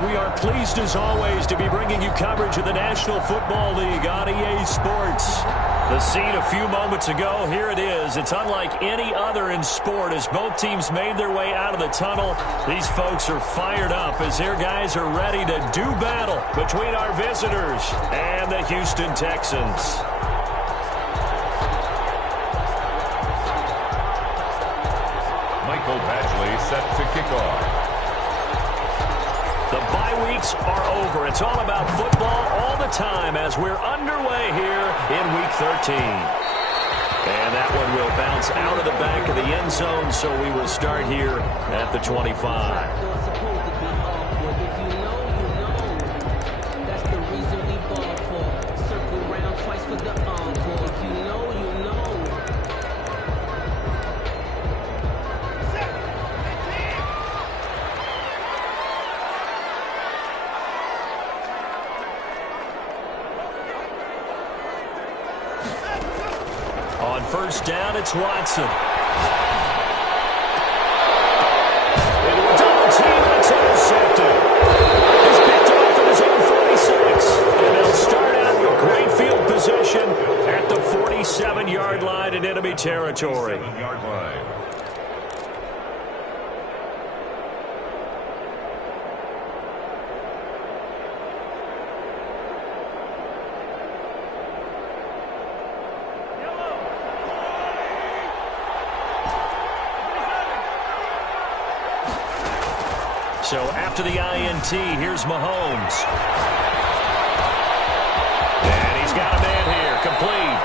We are pleased as always to be bringing you coverage of the National Football League on EA Sports. The scene a few moments ago, here it is. It's unlike any other in sport as both teams made their way out of the tunnel. These folks are fired up as their guys are ready to do battle between our visitors and the Houston Texans. Michael Badgley set to kick off. The bye weeks are over. It's all about football all the time as we're underway here in Week 13. And that one will bounce out of the back of the end zone, so we will start here at the 25. On first down, it's Watson. Into a double team, and it's intercepted. He's picked off at his own 46. And they'll start out with great field position at the 47-yard line in enemy territory. 47-yard line. So after the INT, here's Mahomes. And he's got a man here, complete.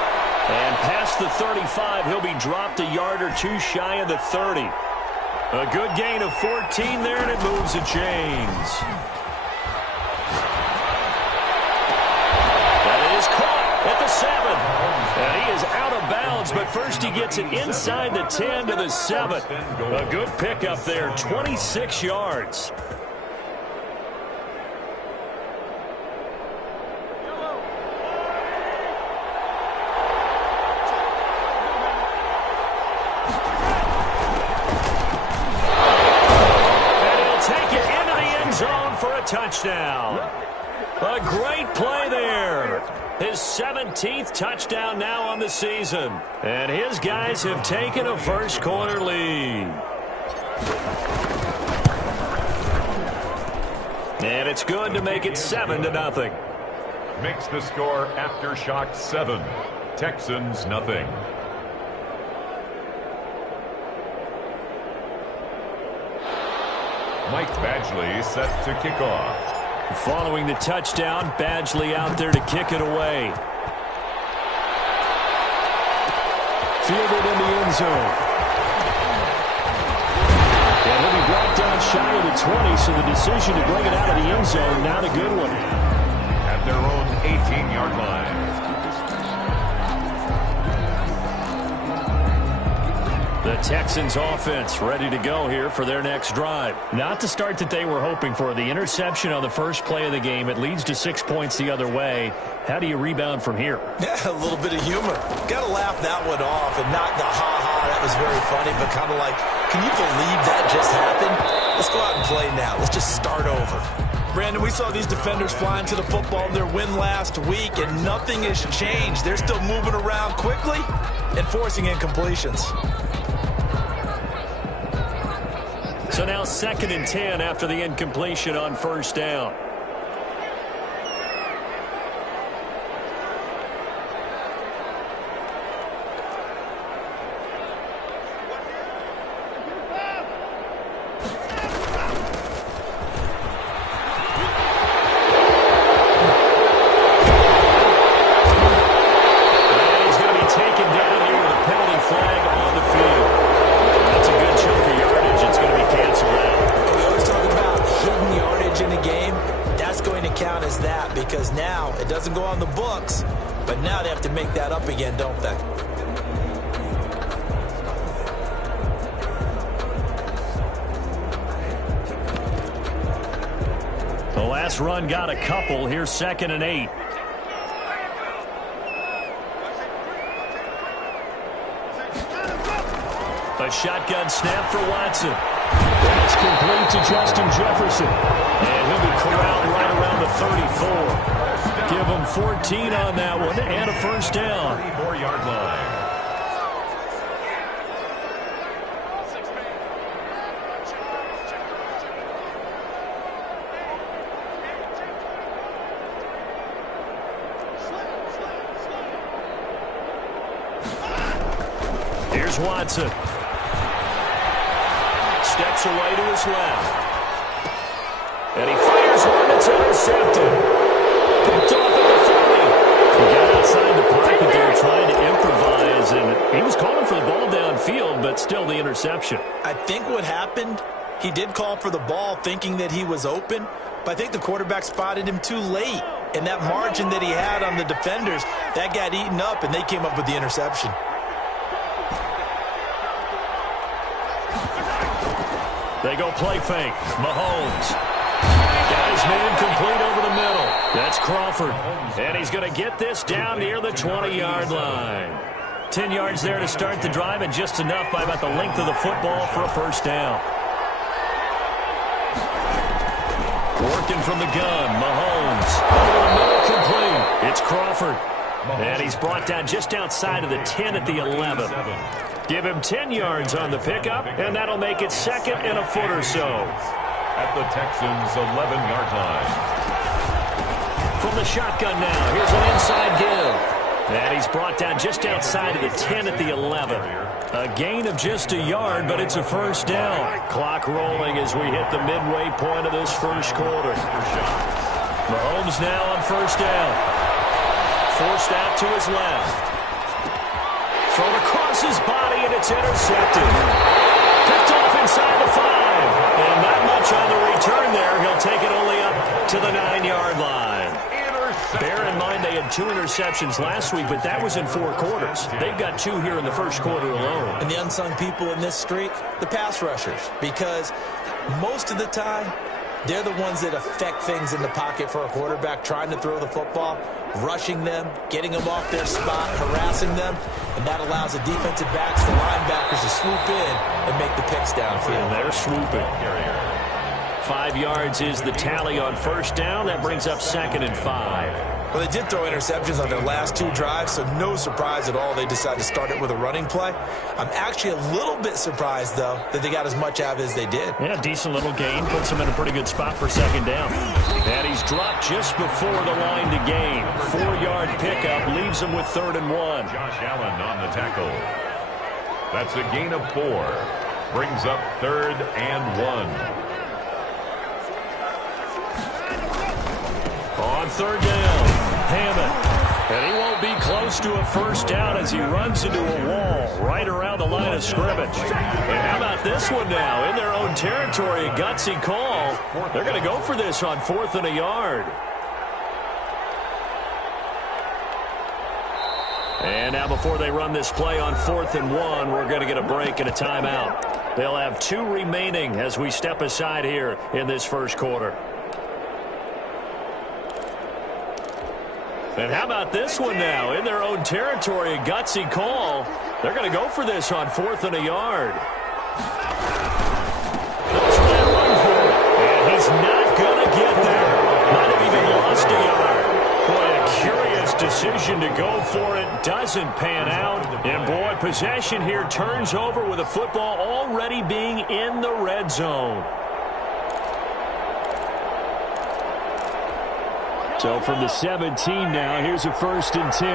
And past the 35, he'll be dropped a yard or two shy of the 30. A good gain of 14 there, and it moves the chains. That is caught at the 7. And he is out of bounds, but first he gets it inside the 10 to the 7. A good pickup there, 26 yards. And he'll take it into the end zone for a touchdown. A great play there. His 17th touchdown now on the season. And his guys have taken a first-quarter lead. And it's good to make it 7-0. Makes the score Aftershocks 7. Texans nothing. Mike Badgley set to kick off. Following the touchdown, Badgley out there to kick it away. Fielded in the end zone. And he'll be brought down shy of the 20, so the decision to bring it out of the end zone, not a good one. At their own 18-yard line. The Texans offense ready to go here for their next drive. Not the start that they were hoping for. The interception on the first play of the game. It leads to 6 points the other way. How do you rebound from here? Yeah, a little bit of humor. Got to laugh that one off and not the ha-ha. That was very funny, but kind of like, can you believe that just happened? Let's go out and play now. Let's just start over. Brandon, we saw these defenders flying to the football in their win last week, and nothing has changed. They're still moving around quickly and forcing incompletions. So now 2nd and 10 after the incompletion on first down. Because now it doesn't go on the books, but now they have to make that up again, don't they? The last run got a couple. Here's 2nd and 8. A shotgun snap for Watson. That's complete to Justin Jefferson. And he'll be corralled right around the 34. Give him 14 on that one and a first down. 34-yard line. Here's Watson. Steps away to his left. And he fires one that's intercepted. Picked off at the 40. He got outside the pocket there trying to improvise, and he was calling for the ball downfield, but still the interception. I think what happened, he did call for the ball thinking that he was open, but I think the quarterback spotted him too late. And that margin that he had on the defenders, that got eaten up, and they came up with the interception. They go play fake. Mahomes. Got his man complete over the middle. That's Crawford. And he's going to get this down near the 20-yard line. 10 yards there to start the drive, and just enough by about the length of the football for a first down. Working from the gun. Mahomes. Over the middle, complete. It's Crawford. And he's brought down just outside of the 10 at the 11. Give him 10 yards on the pickup, and that'll make it second and a foot or so. At the Texans' 11-yard line. From the shotgun now, here's an inside give. And he's brought down just outside of the 10 at the 11. A gain of just a yard, but it's a first down. Clock rolling as we hit the midway point of this first quarter. Mahomes now on first down. Forced out to his left. Thrown across his body, and it's intercepted. Picked off inside the 5. And not much on the return there. He'll take it only up to the 9-yard line. Bear in mind they had 2 interceptions last week, but that was in 4 quarters. They've got 2 here in the first quarter alone. And the unsung people in this streak, the pass rushers, because most of the time, they're the ones that affect things in the pocket for a quarterback, trying to throw the football, rushing them, getting them off their spot, harassing them, and that allows the defensive backs, the linebackers to swoop in and make the picks downfield. And they're swooping. 5 yards is the tally on first down. That brings up second and 5. Well, they did throw interceptions on their last 2 drives, so no surprise at all they decided to start it with a running play. I'm actually a little bit surprised, though, that they got as much out of it as they did. Yeah, decent little gain. Puts them in a pretty good spot for second down. And he's dropped just before the line to gain. 4-yard pickup leaves him with 3rd and 1. Josh Allen on the tackle. That's a gain of 4. Brings up 3rd and 1. On third down, Hammond. And he won't be close to a first down as he runs into a wall right around the line of scrimmage. And how about this one now? In their own territory, a gutsy call. They're going to go for this on 4th and a yard. And now before they run this play on 4th and 1, we're going to get a break and a timeout. They'll have 2 remaining as we step aside here in this first quarter. And how about this one now? In their own territory, a gutsy call. They're going to go for this on 4th and a yard. They'll try to run for it. And he's not going to get there. Might have even lost a yard. Boy, a curious decision to go for it. Doesn't pan out. And boy, possession here turns over with a football already being in the red zone. So from the 17 now, here's a 1st and 10.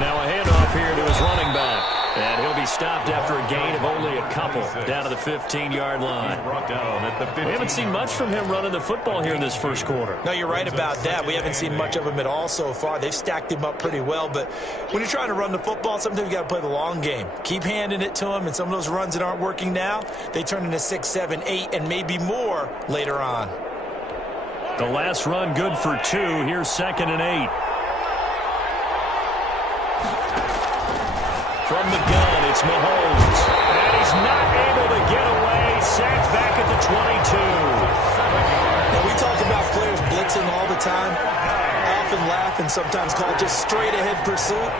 Now a handoff here to his running back. And he'll be stopped after a gain of only a couple down to the 15-yard line. We haven't seen much from him running the football here in this first quarter. No, you're right about that. We haven't seen much of him at all so far. They've stacked him up pretty well. But when you're trying to run the football, sometimes you got to play the long game. Keep handing it to him, and some of those runs that aren't working now, they turn into 6, 7, 8, and maybe more later on. The last run good for 2. Here's 2nd and 8. From the gun, it's Mahomes. And he's not able to get away. Sacked back at the 22. Now, we talk about players blitzing all the time. I often laugh and sometimes call it just straight-ahead pursuit.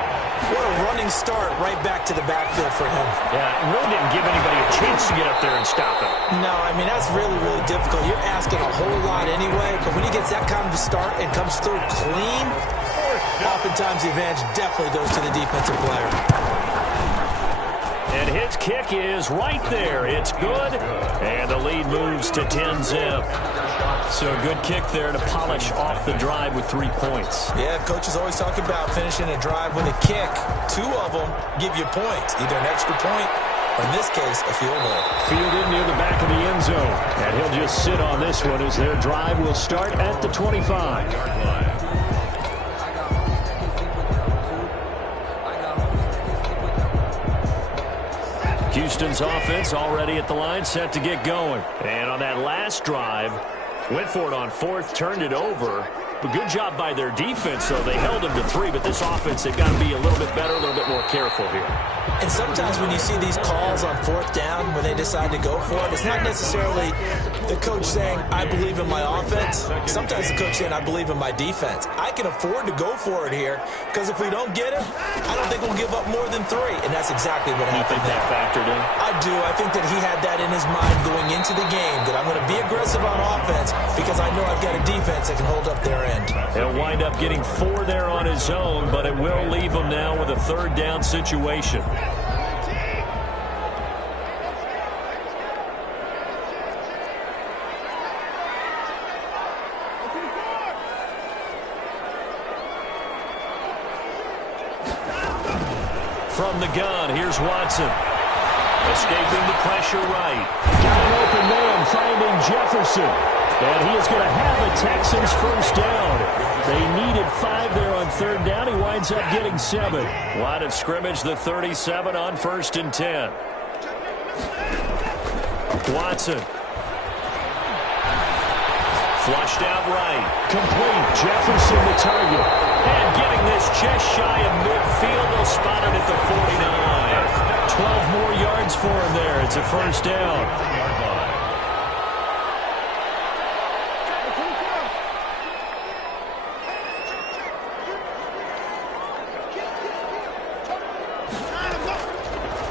What a running start right back to the backfield for him. Yeah, it really didn't give anybody a chance to get up there and stop it. No, I mean, that's really, really difficult. You're asking a whole lot anyway, but when he gets that kind of a start and comes through clean, oftentimes the advantage definitely goes to the defensive player. And his kick is right there. It's good. And the lead moves to 10-zip. So a good kick there to polish off the drive with 3 points. Yeah, coach is always talking about finishing a drive with a kick. 2 of them give you points, either an extra point or, in this case, a field goal. Fielded near the back of the end zone. And he'll just sit on this one as their drive will start at the 25. Houston's offense already at the line, set to get going. And on that last drive, went for it on 4th, turned it over. But good job by their defense, though. They held them to 3, but this offense, they've got to be a little bit better, a little bit more careful here. And sometimes when you see these calls on 4th down, when they decide to go for it, it's not necessarily the coach saying, I believe in my offense. Sometimes the coach saying, I believe in my defense. I can afford to go for it here, because if we don't get it, I don't think we'll give up more than 3. And that's exactly what happened there. That factored in? I do. I think that he had that in his mind going into the game, that I'm going to be aggressive on offense because I know I've got a defense that can hold up their end. He'll wind up getting 4 there on his own, but it will leave him now with a 3rd down situation. From the gun, here's Watson. Escaping the pressure right. Got an open man finding Jefferson. And he is going to have the Texans first down. They needed 5 there on 3rd down. He winds up getting 7. Line of scrimmage, the 37 on 1st and 10. Watson. Flushed out right. Complete. Jefferson the target. And getting this just shy of midfield. They'll spot it at the 49. 12 more yards for him there. It's a first down.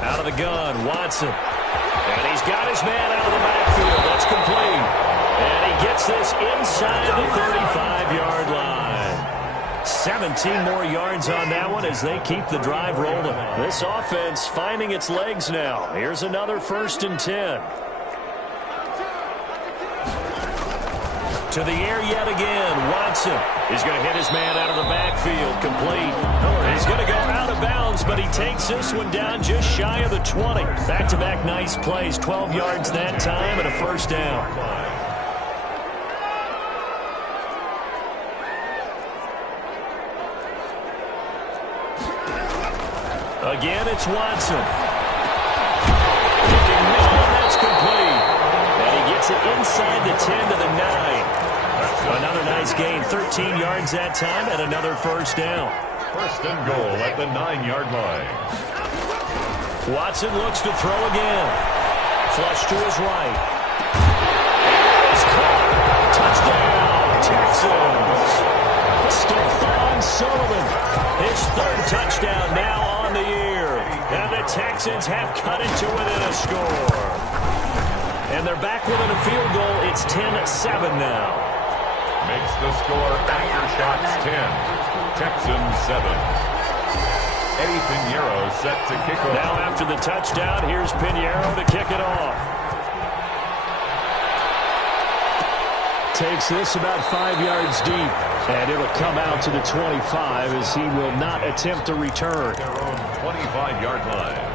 Out of the gun, Watson. And he's got his man out of the backfield. That's complete. And he gets this inside the 35-yard line. 17 more yards on that one as they keep the drive rolling. This offense finding its legs now. Here's another 1st and 10. To the air yet again. Watson is going to hit his man out of the backfield. Complete. He's going to go out of bounds, but he takes this one down just shy of the 20. Back-to-back nice plays. 12 yards that time and a first down. Again, it's Watson. That's complete. And he gets it inside the 10 to the 9. Another nice gain. 13 yards that time and another first down. 1st and goal at the 9-yard line. Watson looks to throw again. Flush to his right. It's caught. Touchdown, Texans. Stephon Sullivan. His 3rd touchdown now on the year. And the Texans have cut it to within a score. And they're back within a field goal. It's 10-7 now. Makes the score Aftershocks 10. Texans 7. Eddie Pinheiro set to kick off. Now after the touchdown, here's Pinheiro to kick it off. Takes this about 5 yards deep. And it'll come out to the 25 as he will not attempt to return. Their own 25-yard line.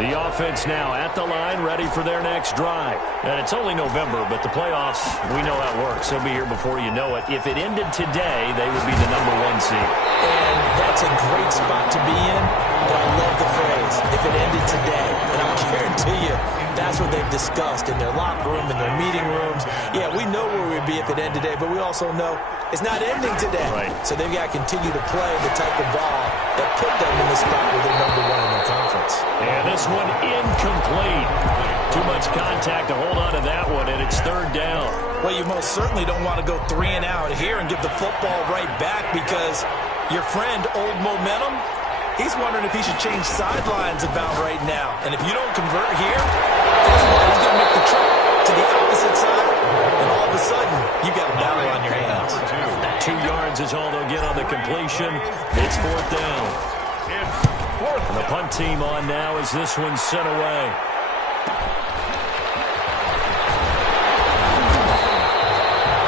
The offense now at the line, ready for their next drive. And it's only November, but the playoffs, we know how it works. They'll be here before you know it. If it ended today, they would be the #1 seed. And that's a great spot to be in, but I love the phrase, if it ended today. And I guarantee you, that that's what they've discussed in their locker room, in their meeting rooms. Yeah, we know where we'd be if it ended today, but we also know it's not ending today. Right. So they've got to continue to play the type of ball that put them in the spot where they're number one in their conference. And this one incomplete. Too much contact to hold on to that one, and it's third down. Well, you most certainly don't want to go 3 and out here and give the football right back, because your friend, Old Momentum, he's wondering if he should change sidelines about right now. And if you don't convert here, guess what? He's going to make the trip to the opposite side, and all of a sudden, you got a battle on your hands. 2 yards is all they'll get on the completion. It's fourth down. And the punt team on now as this one's sent away.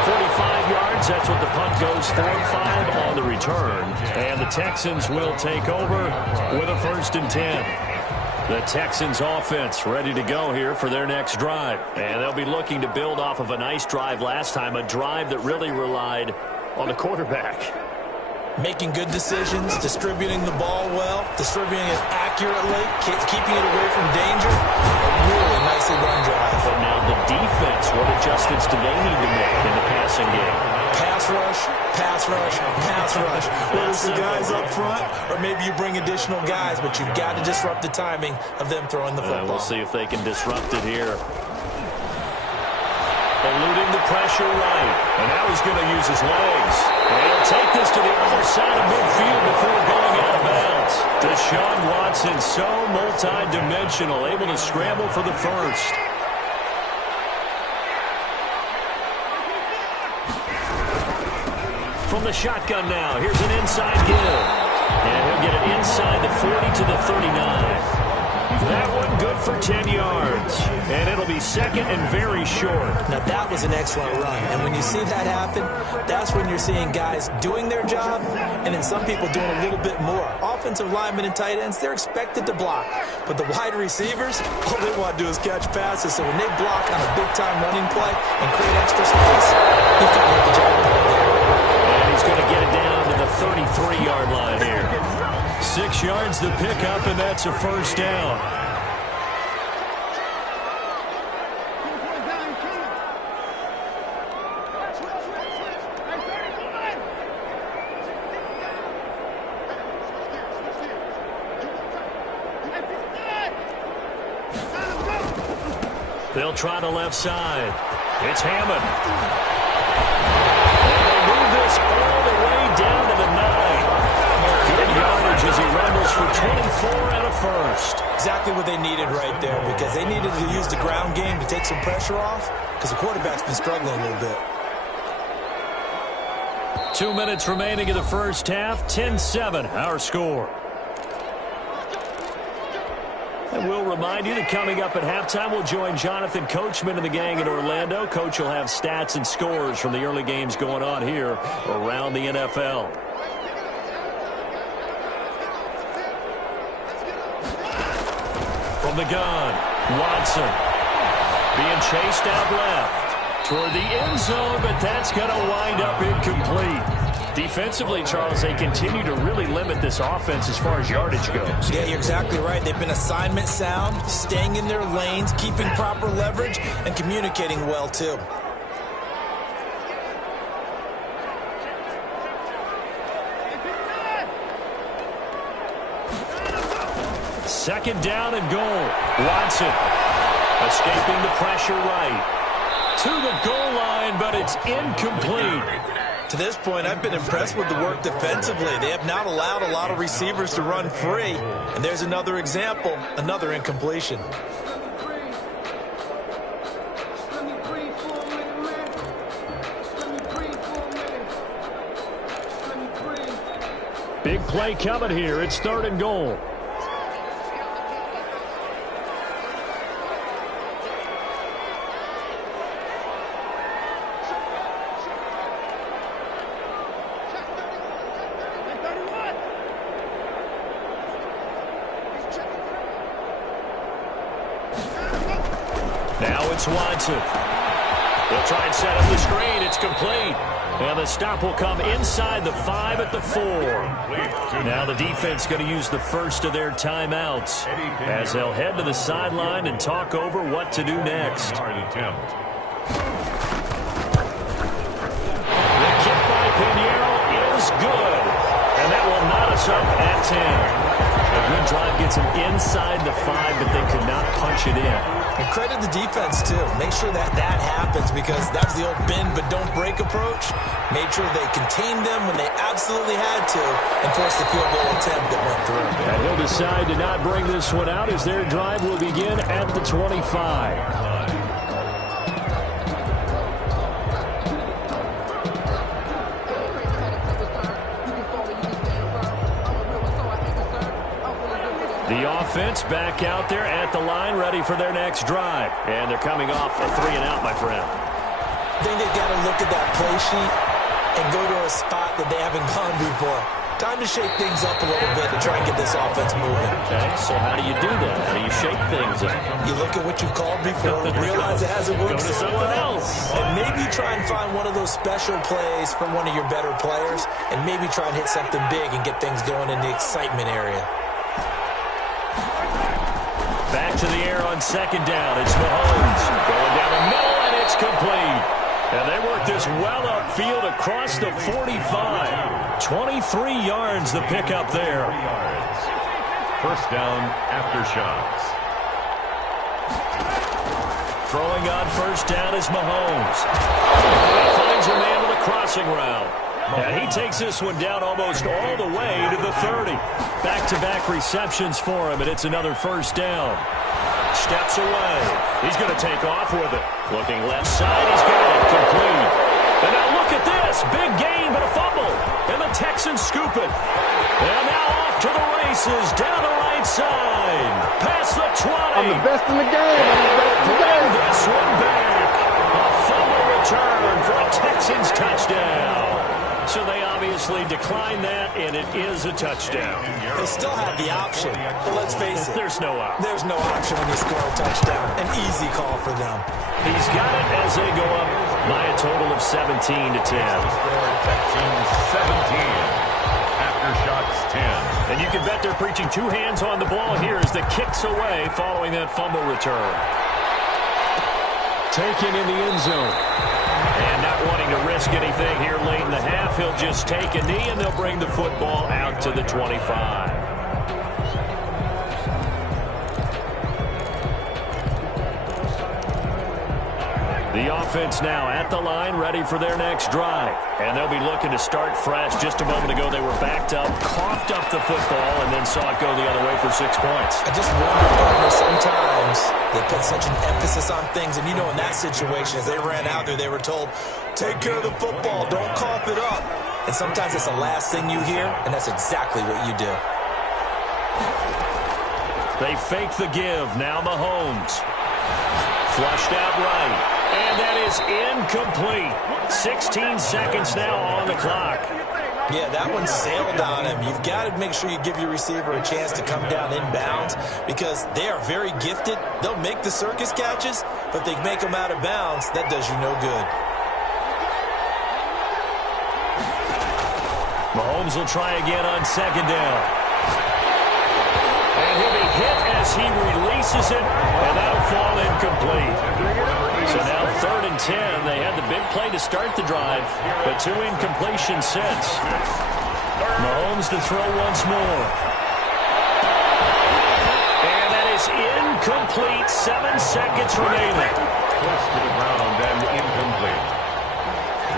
45 yards, that's what the punt goes for. 5 on the return. And the Texans will take over with a 1st and 10. The Texans offense ready to go here for their next drive. And they'll be looking to build off of a nice drive last time, a drive that really relied on the quarterback. Making good decisions, distributing the ball well, distributing it accurately, keeping it away from danger. A really nicely run drive. But now the defense, what adjustments do they need to make in the passing game? Pass rush, pass rush, pass rush. Whether it's the guys up front or maybe you bring additional guys, but you've got to disrupt the timing of them throwing the football. We'll see if they can disrupt it here. Eluding the pressure right. And now he's going to use his legs. And he'll take this to the other side of midfield before going out of bounds. Deshaun Watson, so multi-dimensional, able to scramble for the first. From the shotgun now, here's an inside give. And he'll get it inside the 40 to the 39. That one good for 10 yards. And it'll be second and very short. Now, that was an excellent run. And when you see that happen, that's when you're seeing guys doing their job and then some people doing a little bit more. Offensive linemen and tight ends, they're expected to block. But the wide receivers, all they want to do is catch passes. So when they block on a big-time running play and create extra space, you've got to hit the job there. And he's going to get it down to the 33-yard line here. 6 yards to pick up, and that's a first down. They'll try the left side. It's Hammond. And they move this all the way down to the 9. Good yardage as he rumbles for 24 and a first. Exactly what they needed right there, because they needed to use the ground game to take some pressure off, because the quarterback's been struggling a little bit. 2 minutes remaining in the first half. 10-7, our score. And we'll remind you that coming up at halftime, we'll join Jonathan Coachman and the gang in Orlando. Coach will have stats and scores from the early games going on here around the NFL. From the gun, Watson being chased out left toward the end zone, but that's going to wind up incomplete. Defensively, Charles, they continue to really limit this offense as far as yardage goes. Yeah, you're exactly right. They've been assignment sound, staying in their lanes, keeping proper leverage, and communicating well, too. Second down and goal. Watson escaping the pressure right to the goal line, but it's incomplete. To this point, I've been impressed with the work defensively. They have not allowed a lot of receivers to run free. And there's another example, another incompletion. Big play coming here. It's third and goal. Now it's Watson. They'll try and set up the screen. It's complete. And the stop will come inside the 5 at the 4. Now the defense going to use the first of their timeouts as they'll head to the sideline and talk over what to do next. The kick by Pinheiro is good. And that will knot us up at 10. A good drive gets them inside the 5, but they could not punch it in. And credit the defense, too. Make sure that happens because that was the old bend but don't break approach. Made sure they contained them when they absolutely had to and forced the field goal attempt that went through. And he'll decide to not bring this one out as their drive will begin at the 25. The offense back out there at the line, ready for their next drive. And they're coming off a 3-and-out, my friend. I think they've got to look at that play sheet and go to a spot that they haven't gone before. Time to shake things up a little bit to try and get this offense moving. Okay, so how do you do that? How do you shake things up? You look at what you've called before, realize it hasn't worked Go to so someone well, else. and maybe try and find one of those special plays from one of your better players, and maybe try and hit something big and get things going in the excitement area. Back to the air on second down. It's Mahomes going down the middle, and it's complete. And they work this well upfield across the 45. 23 yards the pickup there. First down, Aftershocks. Throwing on first down is Mahomes. He finds a man with a crossing route. And he takes this one down almost all the way to the 30. Back-to-back receptions for him, and it's another first down. Steps away. He's going to take off with it. Looking left side, he's got it complete. And now look at this. Big gain, but a fumble. And the Texans scoop it. And now off to the races, down the right side. Past the 20. I'm the best in the game. Bring this one back. A fumble return for a Texans touchdown. So they obviously declined that, and it is a touchdown. They still have the option, but let's face it. There's no option. There's no option when you score a touchdown. An easy call for them. He's got it as they go up by a total of 17 to 10. Texans 17. Aftershocks 10. And you can bet they're preaching two hands on the ball here as the kick's away following that fumble return. Taken in the end zone. And not wanting to risk anything here late in the half, he'll just take a knee, and they'll bring the football out to the 25. The offense now at the line, ready for their next drive. And they'll be looking to start fresh. Just a moment ago, they were backed up, coughed up the football, and then saw it go the other way for 6 points. I just wonder, partner, sometimes they put such an emphasis on things. And, you know, in that situation, as they ran out there, they were told, take care of the football, don't cough it up. And sometimes it's the last thing you hear, and that's exactly what you do. They fake the give. Now Mahomes. Flushed out right. And that is incomplete. 16 seconds now on the clock. Yeah, that one sailed on him. You've got to make sure you give your receiver a chance to come down inbounds because they are very gifted. They'll make the circus catches, but they make them out of bounds. That does you no good. Mahomes will try again on second down. And he'll be hit as he releases it, and that'll fall incomplete. So now 3rd and 10. They had the big play to start the drive, but 2 incompletions since. Mahomes to throw once more. And that is incomplete. 7 seconds remaining. Close to the ground and incomplete.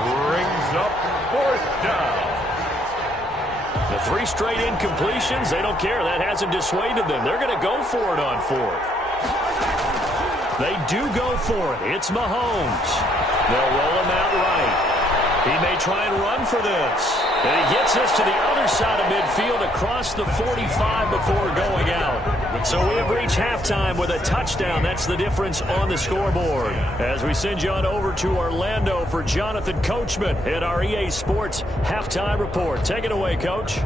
Brings up 4th down. The 3 straight incompletions, they don't care. That hasn't dissuaded them. They're going to go for it on 4th. They do go for it. It's Mahomes. They'll roll him out right. He may try and run for this. And he gets this to the other side of midfield across the 45 before going out. So we have reached halftime with a touchdown. That's the difference on the scoreboard. As we send you on over to Orlando for Jonathan Coachman at our EA Sports Halftime Report. Take it away, Coach.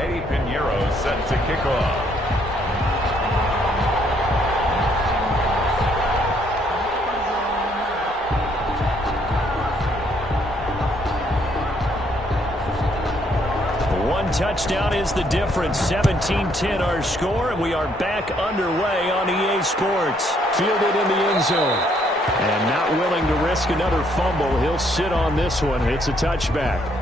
Eddie Pinheiro set to kick off. One touchdown is the difference. 17-10 our score, and we are back underway on EA Sports. Fielded in the end zone. And not willing to risk another fumble. He'll sit on this one. It's a touchback.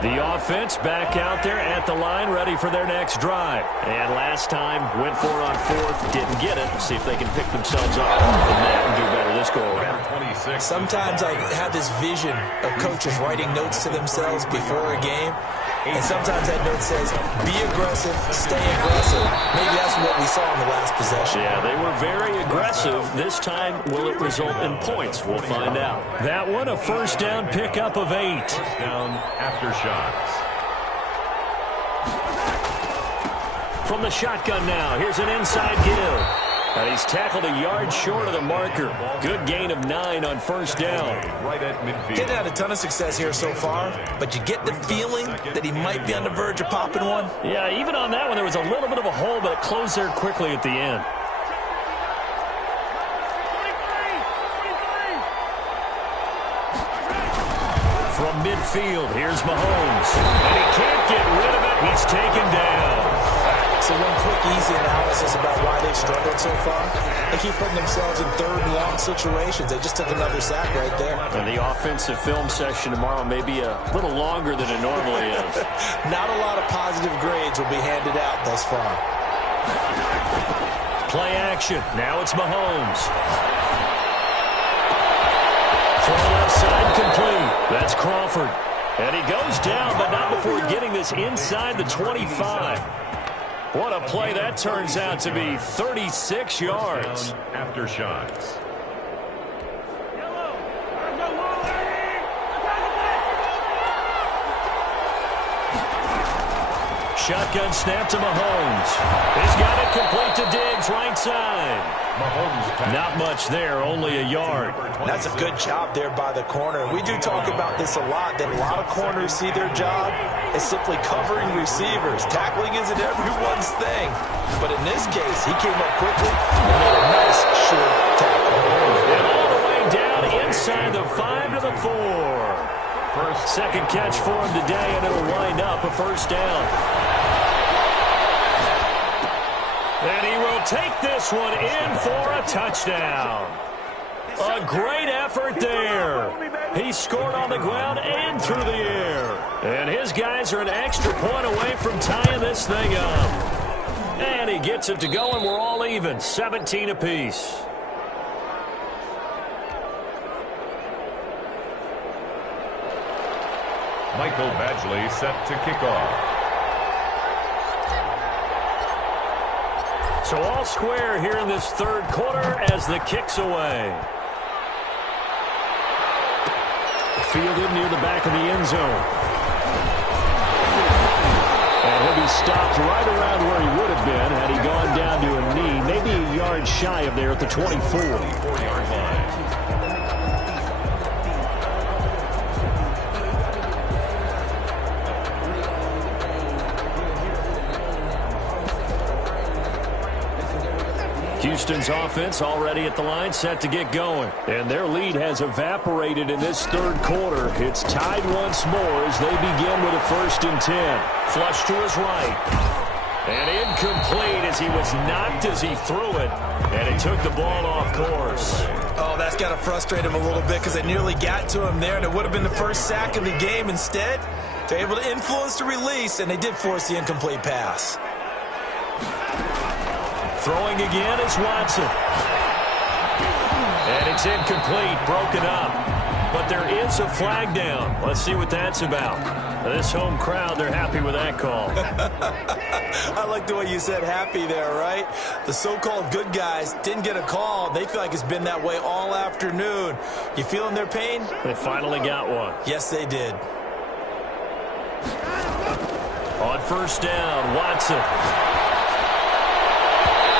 The offense back out there at the line, ready for their next drive. And last time, went for it on fourth, didn't get it. See if they can pick themselves up from that and do better this go around. Sometimes I have this vision of coaches writing notes to themselves before a game. And sometimes that note says, be aggressive, stay aggressive. Maybe that's what we saw in the last possession. Yeah, they were very aggressive. This time, will it result in points? We'll find out. That one, a first down pickup of 8. First down, Aftershocks. From the shotgun now, here's an inside give. And he's tackled a yard short of the marker. Good gain of 9 on first down. Right at midfield. He's had a ton of success here so far, but you get the feeling that he might be on the verge of popping one. Yeah, even on that one, there was a little bit of a hole, but it closed there quickly at the end. From midfield, here's Mahomes. And he can't get rid of it. He's taken down. So one quick, easy analysis about why they've struggled so far. They keep putting themselves in third and long situations. They just took another sack right there. And the offensive film session tomorrow may be a little longer than it normally is. Not a lot of positive grades will be handed out thus far. Play action. Now it's Mahomes. Throw left side complete. That's Crawford. And he goes down, but not before getting this inside the 25. What a play that turns out to be. 36 yards. Aftershocks. Shotgun snap to Mahomes. He's got it complete to Diggs, right side. Mahomes. Not much there, only a yard. That's a good job there by the corner. We do talk about this a lot, that a lot of corners see their job as simply covering receivers. Tackling isn't everyone's thing. But in this case, he came up quickly and made a nice short tackle. And all the way down inside the 5 to the 4. Second catch for him today, and it'll wind up a first down. And he will take this one in for a touchdown. A great effort there. He scored on the ground and through the air. And his guys are an extra point away from tying this thing up. And he gets it to go, and we're all even, 17 apiece. Michael Badgley set to kick off. So all square here in this third quarter as the kick's away. Fielded near the back of the end zone. And he'll be stopped right around where he would have been had he gone down to a knee, maybe a yard shy of there at the 24. 4-yard line. Houston's offense already at the line, set to get going. And their lead has evaporated in this third quarter. It's tied once more as they begin with a 1st and 10. Flush to his right. And incomplete as he was knocked as he threw it. And it took the ball off course. Oh, that's got to frustrate him a little bit because they nearly got to him there, and it would have been the first sack of the game. Instead, they're able to influence the release, and they did force the incomplete pass. Throwing again is Watson. And it's incomplete, broken up. But there is a flag down. Let's see what that's about. This home crowd, they're happy with that call. I like the way you said happy there, right? The so-called good guys didn't get a call. They feel like it's been that way all afternoon. You feeling their pain? They finally got one. Yes, they did. On first down, Watson.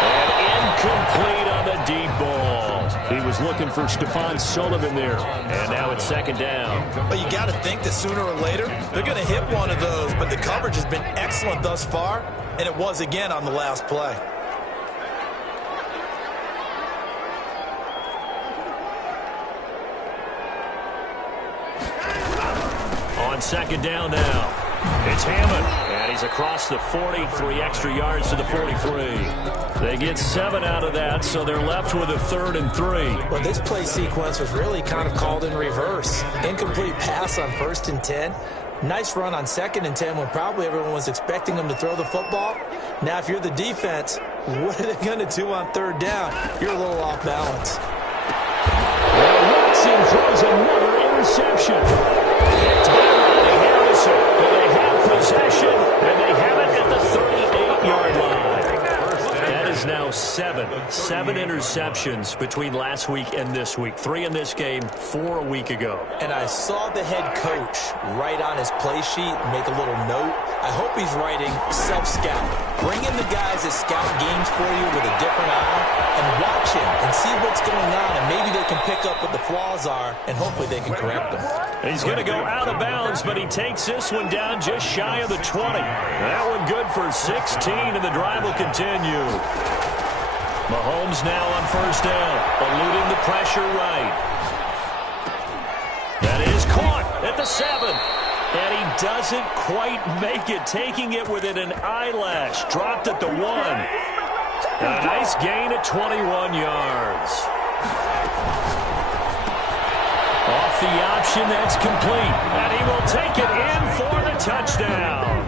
And incomplete on the deep ball. He was looking for Stephon Sullivan there. And now it's second down. But you got to think that sooner or later, they're going to hit one of those. But the coverage has been excellent thus far, and it was again on the last play. On second down now. It's Hammond, and he's across the 40, 3 extra yards to the 43. They get 7 out of that, so they're left with a 3rd and 3. Well, this play sequence was really kind of called in reverse. Incomplete pass on 1st and 10. Nice run on 2nd and 10 when probably everyone was expecting them to throw the football. Now, if you're the defense, what are they going to do on 3rd down? You're a little off balance. Watson throws another interception. It's but they have possession, and they have it at the 38-yard line. That is now 7 interceptions between last week and this week. 3 in this game, 4 a week ago. And I saw the head coach write on his play sheet, make a little note. I hope he's writing self-scout. Bring in the guys that scout games for you with a different eye and watch him and see what's going on, and maybe they can pick up what the flaws are, and hopefully they can correct them. He's going to go out of bounds, but he takes this one down just shy of the 20. That one good for 16, and the drive will continue. Mahomes now on 1st down, eluding the pressure right. That is caught at the 7. And he doesn't quite make it, taking it within an eyelash. Dropped at the 1. A nice gain at 21 yards. Off the option, that's complete. And he will take it in for the touchdown.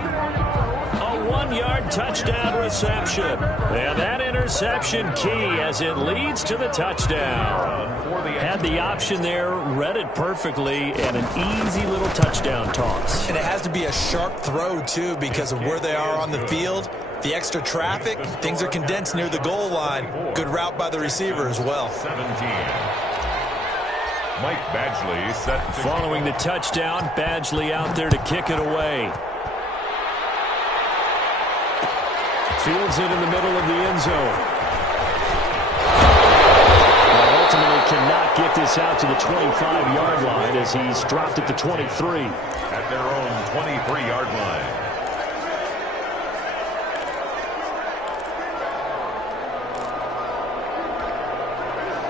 A 1-yard touchdown reception. And that interception key as it leads to the touchdown. Had the option there, read it perfectly, and an easy little touchdown toss. And it has to be a sharp throw, too, because of where they are on the field. The extra traffic, things are condensed near the goal line. Good route by the receiver as well. 17. Mike Badgley set to following the touchdown. Badgley out there to kick it away. Fields it in the middle of the end zone. Ultimately cannot get this out to the 25-yard line as he's dropped at the 23. At their own 23-yard line.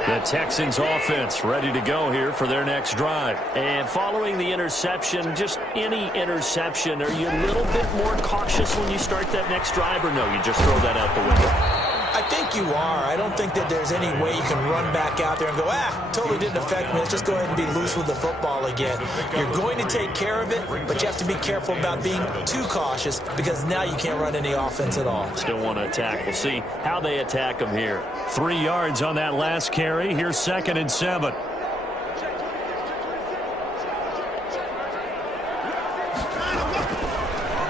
The Texans offense ready to go here for their next drive. And following the interception, just any interception, are you a little bit more cautious when you start that next drive, or no, you just throw that out the window? I think you are. I don't think that there's any way you can run back out there and go, totally didn't affect me. Let's just go ahead and be loose with the football again. You're going to take care of it, but you have to be careful about being too cautious because now you can't run any offense at all. Still want to attack. We'll see how they attack them here. 3 yards on that last carry. Here's 2nd and 7.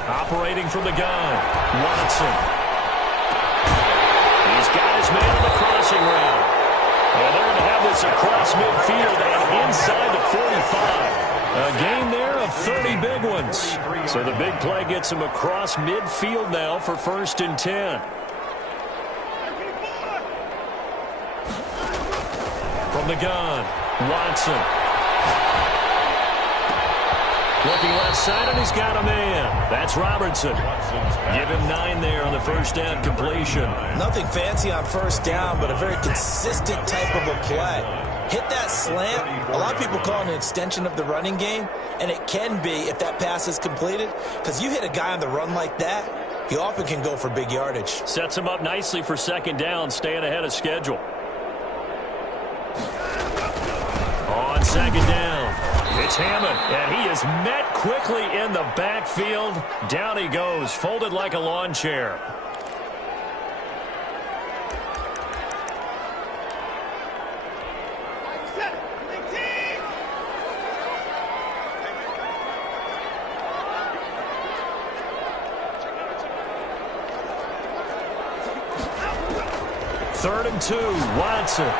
Operating from the gun, Watson. He's got his man on the crossing route. And they're going to have this across midfield and inside the 45. A gain there of 30 big ones. So the big play gets him across midfield now for 1st and 10. From the gun, Watson. Looking left side, and he's got a man. That's Robertson. Give him 9 there on the 1st down completion. Nothing fancy on 1st down, but a very consistent type of a play. Hit that slant. A lot of people call it an extension of the running game, and it can be if that pass is completed, because you hit a guy on the run like that, he often can go for big yardage. Sets him up nicely for 2nd down, staying ahead of schedule. On 2nd down, it's Hammond, and he is met quickly in the backfield. Down he goes, folded like a lawn chair. Third and 2, Watson. And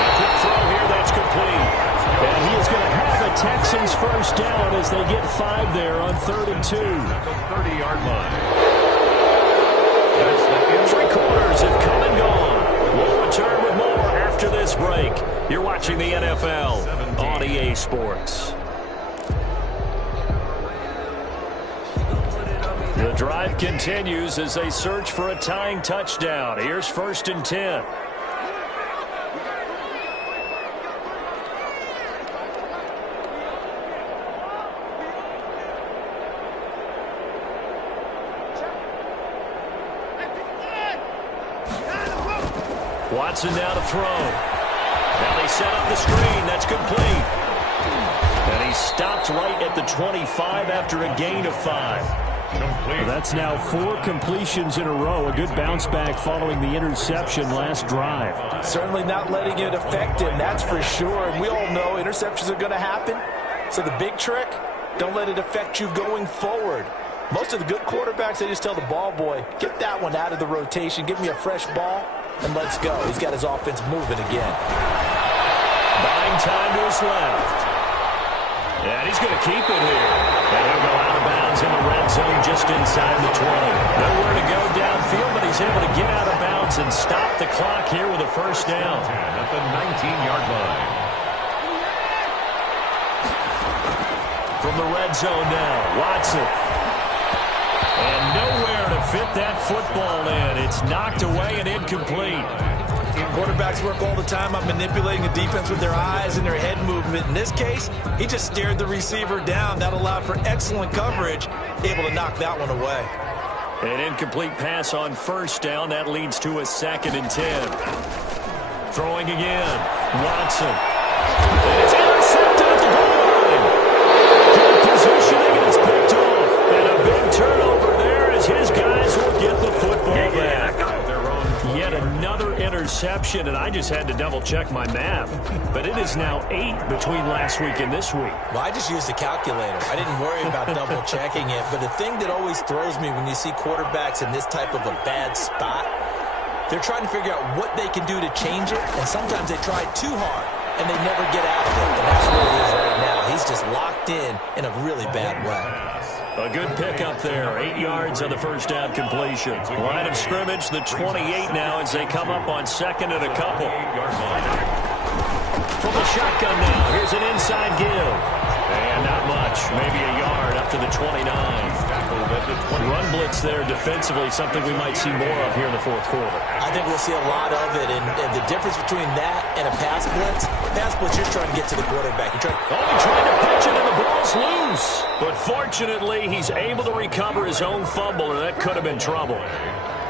a quick throw here, that's complete. And he is going to have the Texans 1st down as they get 5 there on 3rd and 2. At the 30-yard line. 3 quarters have come and gone. We'll return with more after this You're watching the NFL on EA Sports. The drive continues as they search for a tying touchdown. Here's 1st and 10. Watson now to throw. Now they set up the screen. That's complete. And he stopped right at the 25 after a gain of 5. That's now 4 completions in a row. A good bounce back following the interception last drive. Certainly not letting it affect him, that's for sure. And we all know interceptions are going to happen. So the big trick, don't let it affect you going forward. Most of the good quarterbacks, they just tell the ball boy, get that one out of the rotation, give me a fresh ball, and let's go. He's got his offense moving again. Buying time to his left. And he's going to keep it here. And he'll go out of bounds in the red zone just inside the 20. Nowhere to go downfield, but he's able to get out of bounds and stop the clock here with a first down. At the 19-yard line. From the red zone now, Watson. And nowhere to fit that football in. It's knocked away and incomplete. Quarterbacks work all the time on manipulating the defense with their eyes and their head movement. In this case, he just stared the receiver down. That allowed for excellent coverage, able to knock that one away. An incomplete pass on first down. That leads to a 2nd and 10. Throwing again. Watson. And it's intercepted at the goal line. Good positioning, and it's picked off. And a big turnover there as his guys will get the football back. Yet another interception, and I just had to double-check my math. But it is now 8 between last week and this week. Well, I just used a calculator. I didn't worry about double-checking it. But the thing that always throws me when you see quarterbacks in this type of a bad spot, they're trying to figure out what they can do to change it, and sometimes they try too hard, and they never get out of it. And that's where it is right now. He's just locked in a really bad way. A good pickup there. 8 yards on the first down completion. Line of scrimmage, the 28 now as they come up on 2nd and a couple. From the shotgun now, here's an inside give. And not much, maybe a yard up to the 29. Run blitz there defensively, something we might see more of here in the 4th quarter. I think we'll see a lot of it, and the difference between that and a pass blitz, you're trying to get to the quarterback. You're trying to pitch it, and the ball's loose. But fortunately, he's able to recover his own fumble, and that could have been trouble.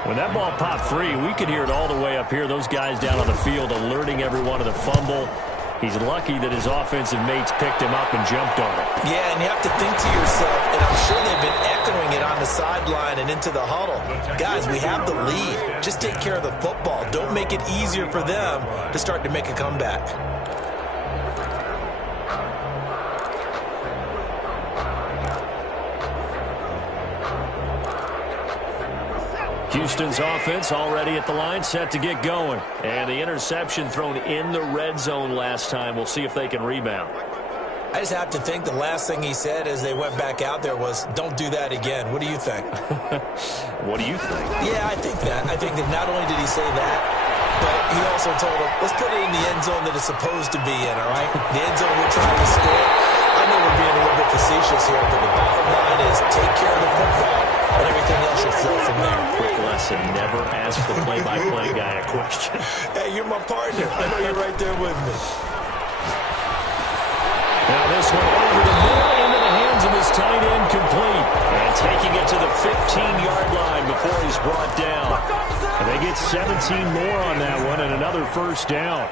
When that ball popped free, we could hear it all the way up here. Those guys down on the field alerting everyone of the fumble. He's lucky that his offensive mates picked him up and jumped on it. Yeah, and you have to think to yourself, and I'm sure they've been echoing it on the sideline and into the huddle. Guys, we have the lead. Just take care of the football. Don't make it easier for them to start to make a comeback. Houston's offense already at the line, set to get going. And the interception thrown in the red zone last time. We'll see if they can rebound. I just have to think the last thing he said as they went back out there was, don't do that again. What do you think? What do you think? Yeah, I think that. I think that not only did he say that, but he also told him, let's put it in the end zone that it's supposed to be in, all right? The end zone we're trying to score. I know we're being a little bit facetious here, but the bottom line is take care of the football, and everything else should flow from there. Quick lesson, never ask the play-by-play guy a question. Hey, you're my partner. I know you're right there with me. Now this one over the middle into the hands of his tight end, complete. And taking it to the 15-yard line before he's brought down. And they get 17 more on that one and another first down.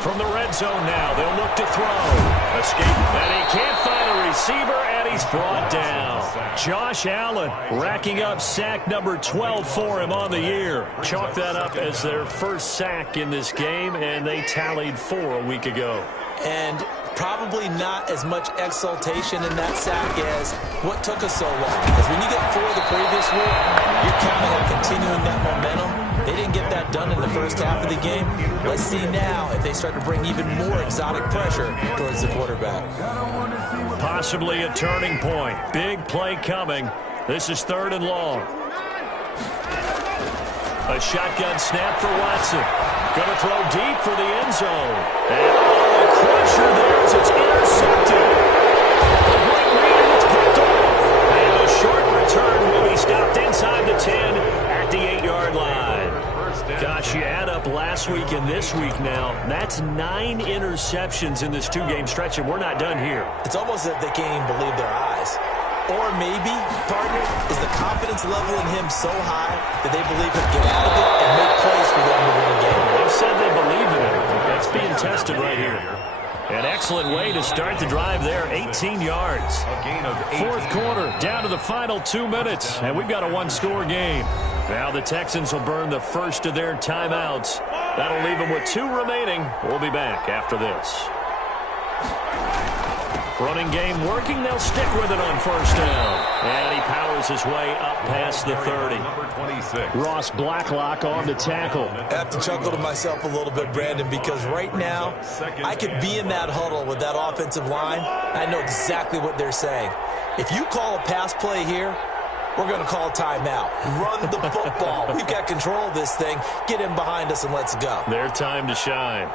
From the red zone now, they'll look to throw. Escape, and he can't find a receiver, and he's brought down. Josh Allen racking up sack number 12 for him on the year. Chalk that up as their first sack in this game, and they tallied 4 a week ago. And probably not as much exultation in that sack as what took us so long. Because when you get 4 the previous week, you're counting on continuing that momentum. They didn't get that done in the first half of the game. Let's see now if they start to bring even more exotic pressure towards the quarterback. Possibly a turning point. Big play coming. This is 3rd and long. A shotgun snap for Watson. Going to throw deep for the end zone. And a crusher there as it's intercepted. A great read, and it's picked off. And a short return will be stopped inside the 10 at the 8-yard line. Gosh, you add up last week and this week now. That's 9 interceptions in this 2-game stretch, and we're not done here. It's almost as if they can't even believe their eyes. Or maybe, partner, is the confidence level in him so high that they believe he'll get out of it and make plays for them to win a game. They've said they believe in him. That's being tested right here. An excellent way to start the drive there, 18 yards. Fourth quarter, down to the final 2 minutes, and we've got a 1-score game. Now the Texans will burn the first of their timeouts. That'll leave them with 2 remaining. We'll be back after this. Running game working. They'll stick with it on first down. And he powers his way up past the 30. Ross Blacklock on the tackle. I have to chuckle to myself a little bit, Brandon, because right now I could be in that huddle with that offensive line. I know exactly what they're saying. If you call a pass play here, we're going to call timeout. Run the football. We've got control of this thing. Get in behind us and let's go. Their time to shine.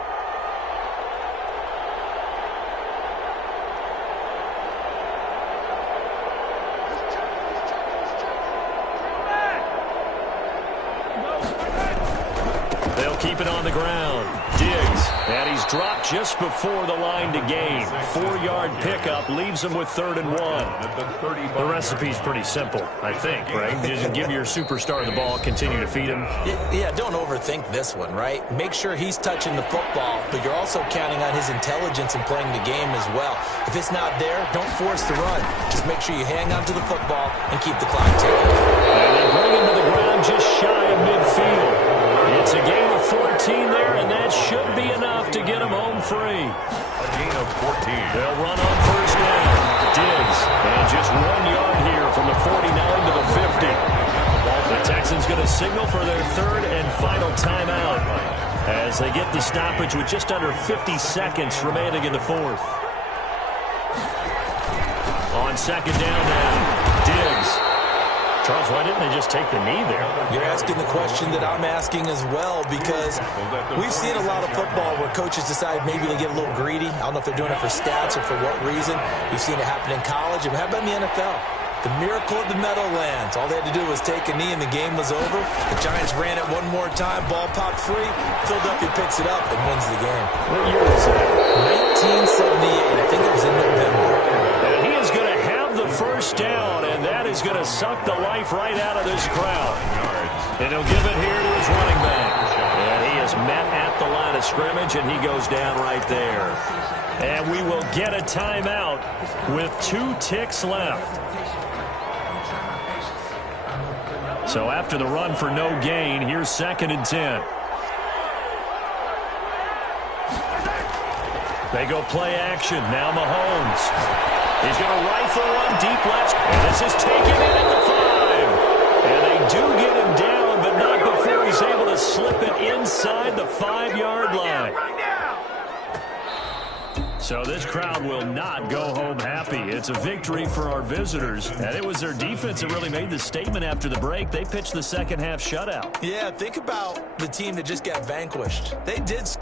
Keep it on the ground. Diggs. And he's dropped just before the line to gain. 4-yard pickup leaves him with 3rd and 1. The recipe's pretty simple, I think, right? Just give your superstar the ball, continue to feed him. Yeah, don't overthink this one, right? Make sure he's touching the football, but you're also counting on his intelligence in playing the game as well. If it's not there, don't force the run. Just make sure you hang on to the football and keep the clock ticking. And they bring him to the ground just shy of midfield. It's a gain of 14 there, and that should be enough to get him home free. A gain of 14. They'll run on first down. Diggs, and just 1 yard here from the 49 to the 50. The Texans going to signal for their 3rd and final timeout as they get the stoppage with just under 50 seconds remaining in the 4th. On 2nd down now, Diggs. Charles, why didn't they just take the knee there? You're asking the question that I'm asking as well, because we've seen a lot of football where coaches decide maybe they get a little greedy. I don't know if they're doing it for stats or for what reason. We've seen it happen in college. And how about in the NFL? The miracle of the Meadowlands. All they had to do was take a knee and the game was over. The Giants ran it one more time. Ball popped free. Philadelphia picks it up and wins the game. What year was that? 1978. I think it was in November. And he is going to have the first down, and that is going to suck the life right out of this crowd. And he'll give it here to his running back. And he is met at the line of scrimmage, and he goes down right there. And we will get a timeout with 2 ticks left. So after the run for no gain, here's 2nd and 10. They go play action. Now Mahomes. He's going to rifle one deep left. And this is taken in at the 5. And they do get him down, but not before he's able to slip it inside the 5-yard line. So this crowd will not go home happy. It's a victory for our visitors. And it was their defense that really made the statement after the break. They pitched the second half shutout. Yeah, think about the team that just got vanquished. They did score.